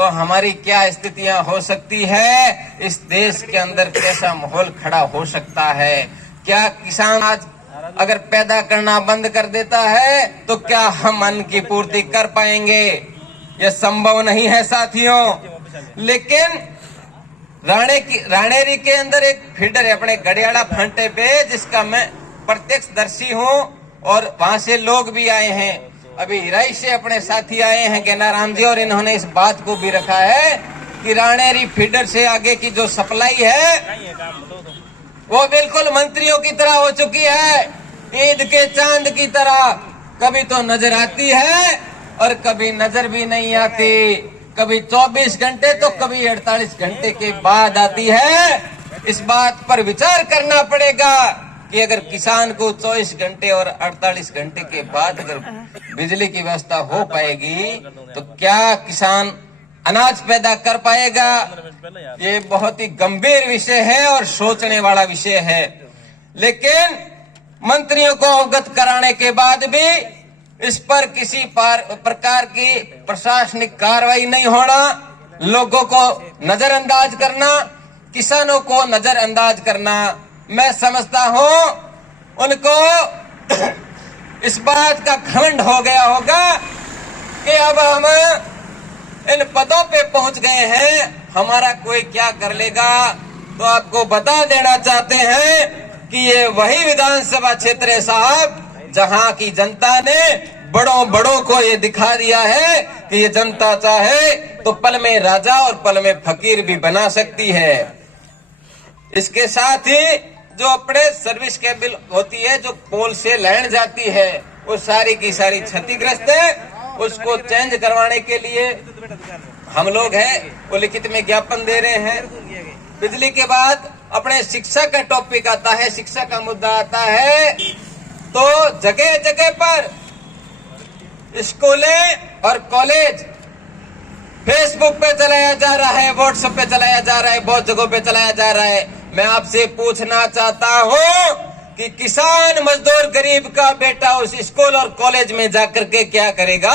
तो हमारी क्या स्थितियां हो सकती है, इस देश के अंदर कैसा माहौल खड़ा हो सकता है। क्या किसान आज अगर पैदा करना बंद कर देता है तो क्या हम अन्न की पूर्ति कर पाएंगे? यह संभव नहीं है साथियों। लेकिन राणेरी के अंदर एक फीडर है अपने गडियाड़ा फांटे पे, जिसका मैं प्रत्यक्षदर्शी हूँ और वहां से लोग भी आए हैं। अभी हिराई से अपने साथी आए हैं गेनाराम जी, और इन्होंने इस बात को भी रखा है कि राणेरी फीडर से आगे की जो सप्लाई है वो बिल्कुल मंत्रियों की तरह हो चुकी है, ईद के चांद की तरह। कभी तो नजर आती है और कभी नजर भी नहीं आती, कभी 24 घंटे तो कभी 48 घंटे के बाद आती है। इस बात पर विचार करना पड़ेगा कि अगर किसान को 24 घंटे और 48 घंटे के बाद अगर बिजली की व्यवस्था हो पाएगी तो क्या किसान अनाज पैदा कर पाएगा? ये बहुत ही गंभीर विषय है और सोचने वाला विषय है। लेकिन मंत्रियों को अवगत कराने के बाद भी इस पर किसी प्रकार की प्रशासनिक कार्रवाई नहीं होना, लोगों को नजरअंदाज करना, किसानों को नजरअंदाज करना, मैं समझता हूं उनको इस बात का घमंड हो गया होगा कि अब हम इन पदों पे पहुंच गए हैं, हमारा कोई क्या कर लेगा। तो आपको बता देना चाहते हैं कि ये वही विधानसभा क्षेत्र है साहब, जहां की जनता ने बड़ों को ये दिखा दिया है कि ये जनता चाहे तो पल में राजा और पल में फकीर भी बना सकती है। इसके साथ ही जो अपने सर्विस केबल होती है, जो पोल से लाइन जाती है, वो सारी की सारी क्षतिग्रस्त है। उसको चेंज करवाने के लिए हम लोग हैं वो लिखित में ज्ञापन दे रहे हैं। बिजली के बाद अपने शिक्षा का टॉपिक आता है, शिक्षा का मुद्दा आता है, तो जगह जगह पर स्कूलें और कॉलेज फेसबुक पे चलाया जा रहा है, व्हाट्सएप पे चलाया जा रहा है, बहुत जगहों पे चलाया जा रहा है। मैं आपसे पूछना चाहता हूं कि किसान मजदूर गरीब का बेटा उस स्कूल और कॉलेज में जाकर के क्या करेगा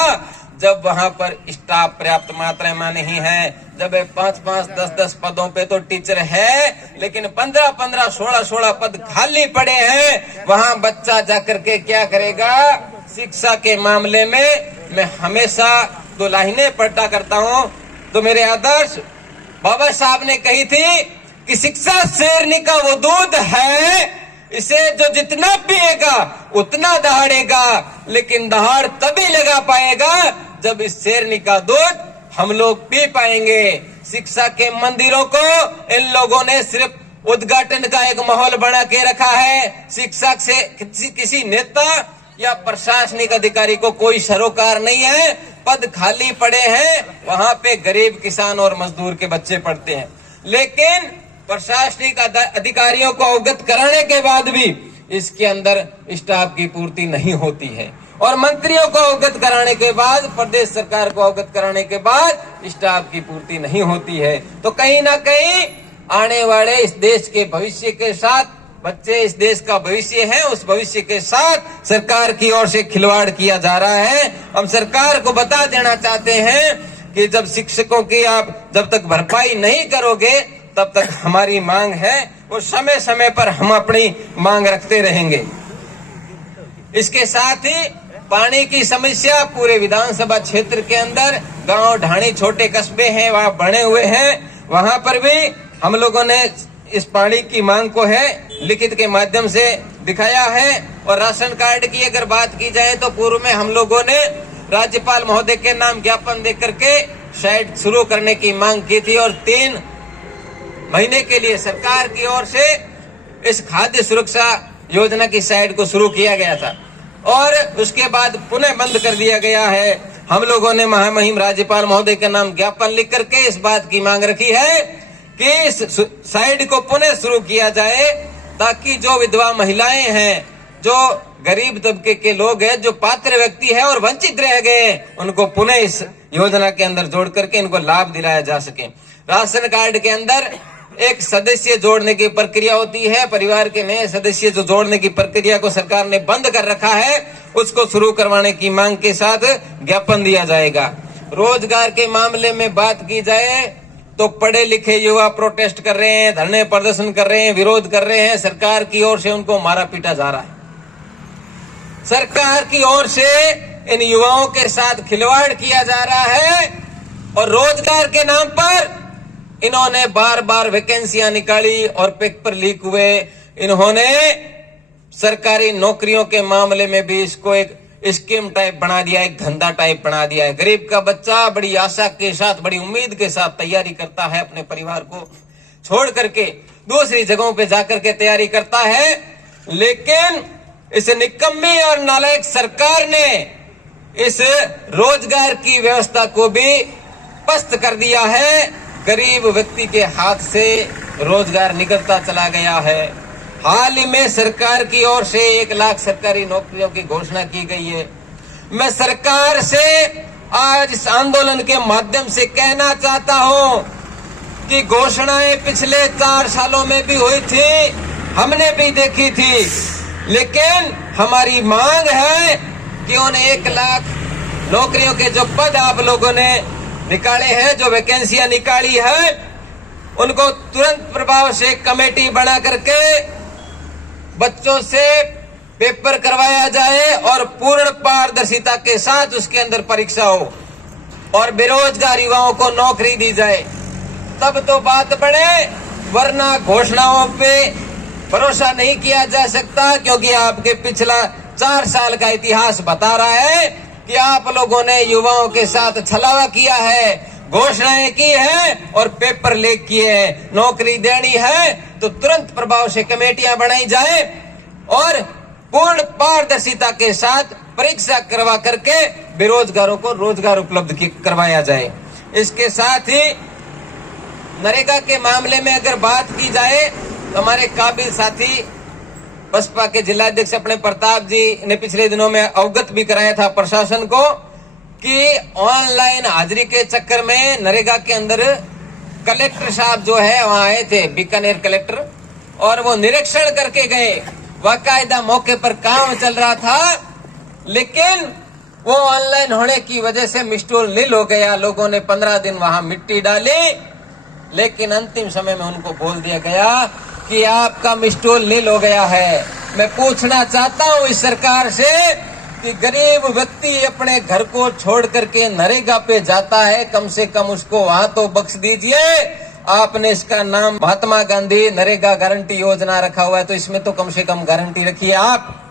जब वहां पर स्टाफ पर्याप्त मात्रा में नहीं है, जब 5-5, 10-10 पदों पे तो टीचर है, लेकिन 15-15, 16-16 पद खाली पड़े हैं, वहां बच्चा जाकर के क्या करेगा? शिक्षा के मामले में मैं हमेशा दो लाइनें पढ़ता करता हूं, तो मेरे आदर्श बाबा साहब ने कही थी कि शिक्षा शेरनी का वो दूध है, इसे जो जितना पिएगा उतना दहाड़ेगा, लेकिन दहाड़ तभी लगा पाएगा जब इस शेरनी का दूध हम लोग पी पाएंगे। शिक्षा के मंदिरों को इन लोगों ने सिर्फ उद्घाटन का एक माहौल बना के रखा है। शिक्षा से किसी नेता या प्रशासनिक अधिकारी को कोई सरोकार नहीं है, पद खाली पड़े हैं, वहां पे गरीब किसान और मजदूर के बच्चे पढ़ते हैं। लेकिन प्रशासनिक अधिकारियों को अवगत कराने के बाद भी इसके अंदर स्टाफ की पूर्ति नहीं होती है, और मंत्रियों को अवगत कराने के बाद, प्रदेश सरकार को अवगत कराने के बाद स्टाफ की पूर्ति नहीं होती है। तो कहीं ना कहीं आने वाले इस देश के भविष्य के साथ, बच्चे इस देश का भविष्य है, उस भविष्य के साथ सरकार की ओर से खिलवाड़ किया जा रहा है। हम सरकार को बता देना चाहते हैं कि जब शिक्षकों की आप जब तक भरपाई नहीं करोगे तब तक हमारी मांग है वो समय समय पर हम अपनी मांग रखते रहेंगे। इसके साथ ही पानी की समस्या पूरे विधानसभा क्षेत्र के अंदर, गांव ढाणी छोटे कस्बे हैं वहां बने हुए हैं, वहां पर भी हम लोगों ने इस पानी की मांग को है लिखित के माध्यम से दिखाया है। और राशन कार्ड की अगर बात की जाए तो पूर्व में हम लोगों ने राज्यपाल महोदय के नाम ज्ञापन दे करके साइट शुरू करने की मांग की थी, और 3 महीने के लिए सरकार की ओर से इस खाद्य सुरक्षा योजना की साइट को शुरू किया गया था, और उसके बाद पुनः बंद कर दिया गया है। हम लोगों ने महामहिम राज्यपाल महोदय के नाम ज्ञापन लिख करके इस बात की मांग रखी है कि इस साइट को पुनः शुरू किया जाए, ताकि जो विधवा महिलाएं हैं, जो गरीब तबके के लोग हैं, जो पात्र व्यक्ति है और वंचित रह गए, उनको पुनः इस योजना के अंदर जोड़ करके इनको लाभ दिलाया जा सके। राशन कार्ड के अंदर एक सदस्य जोड़ने की प्रक्रिया होती है, परिवार के नए सदस्य जो जोड़ने की प्रक्रिया को सरकार ने बंद कर रखा है, उसको शुरू करवाने की मांग के साथ ज्ञापन दिया जाएगा। रोजगार के मामले में बात की जाए तो पढ़े लिखे युवा प्रोटेस्ट कर रहे हैं, धरने प्रदर्शन कर रहे हैं, विरोध कर रहे हैं। सरकार की ओर से उनको मारा पीटा जा रहा है। सरकार की ओर से इन युवाओं के साथ खिलवाड़ किया जा रहा है और रोजगार के नाम पर इन्होंने बार बार वैकेंसियां निकाली और पेपर लीक हुए। इन्होंने सरकारी नौकरियों के मामले में भी इसको एक स्कीम टाइप बना दिया, एक धंधा टाइप बना दिया है। गरीब का बच्चा बड़ी आशा के साथ, बड़ी उम्मीद के साथ तैयारी करता है, अपने परिवार को छोड़ करके दूसरी जगहों पे जाकर के तैयारी करता है, लेकिन इस निकम्मी और नालायक सरकार ने इस रोजगार की व्यवस्था को भी पस्त कर दिया है। गरीब व्यक्ति के हाथ से रोजगार निकलता चला गया है। हाल ही में सरकार की ओर से 1 लाख सरकारी नौकरियों की घोषणा की गई है। मैं सरकार से आज इस आंदोलन के माध्यम से कहना चाहता हूं कि घोषणाएं पिछले 4 सालों में भी हुई थी, हमने भी देखी थी, लेकिन हमारी मांग है कि उन 1 लाख नौकरियों के जो पद आप लोगों ने निकाले हैं, जो वैकेंसियां निकाली है, उनको तुरंत प्रभाव से कमेटी बना करके बच्चों से पेपर करवाया जाए और पूर्ण पारदर्शिता के साथ उसके अंदर परीक्षा हो और बेरोजगार युवाओं को नौकरी दी जाए, तब तो बात बढ़े, वरना घोषणाओं पे भरोसा नहीं किया जा सकता। क्योंकि आपके पिछला 4 साल का इतिहास बता रहा है कि आप लोगों ने युवाओं के साथ छलावा किया है, घोषणाएं की है और पेपर लीक किए हैं। नौकरी देनी है तो तुरंत प्रभाव से कमेटियां बनाई जाए और पूर्ण पारदर्शिता के साथ परीक्षा करवा करके बेरोजगारों को रोजगार उपलब्ध करवाया जाए। इसके साथ ही नरेगा के मामले में अगर बात की जाए तो हमारे काबिल साथी बसपा के जिलाध्यक्ष अपने प्रताप जी ने पिछले दिनों में अवगत भी कराया था प्रशासन को कि ऑनलाइन हाजिरी के चक्कर में नरेगा के अंदर कलेक्टर साहब जो है वहां आए थे, बीकानेर कलेक्टर, और वो निरीक्षण करके गए। बाकायदा मौके पर काम चल रहा था, लेकिन वो ऑनलाइन होने की वजह से मिसटोल नील हो गया। लोगों ने 15 दिन वहां मिट्टी डाली, लेकिन अंतिम समय में उनको बोल दिया गया कि आपका मिसटोल नील हो गया है। मैं पूछना चाहता हूं इस सरकार से कि गरीब व्यक्ति अपने घर को छोड़ करके नरेगा पे जाता है, कम से कम उसको वहां तो बख्श दीजिए। आपने इसका नाम महात्मा गांधी नरेगा गारंटी योजना रखा हुआ है, तो इसमें तो कम से कम गारंटी रखिए आप।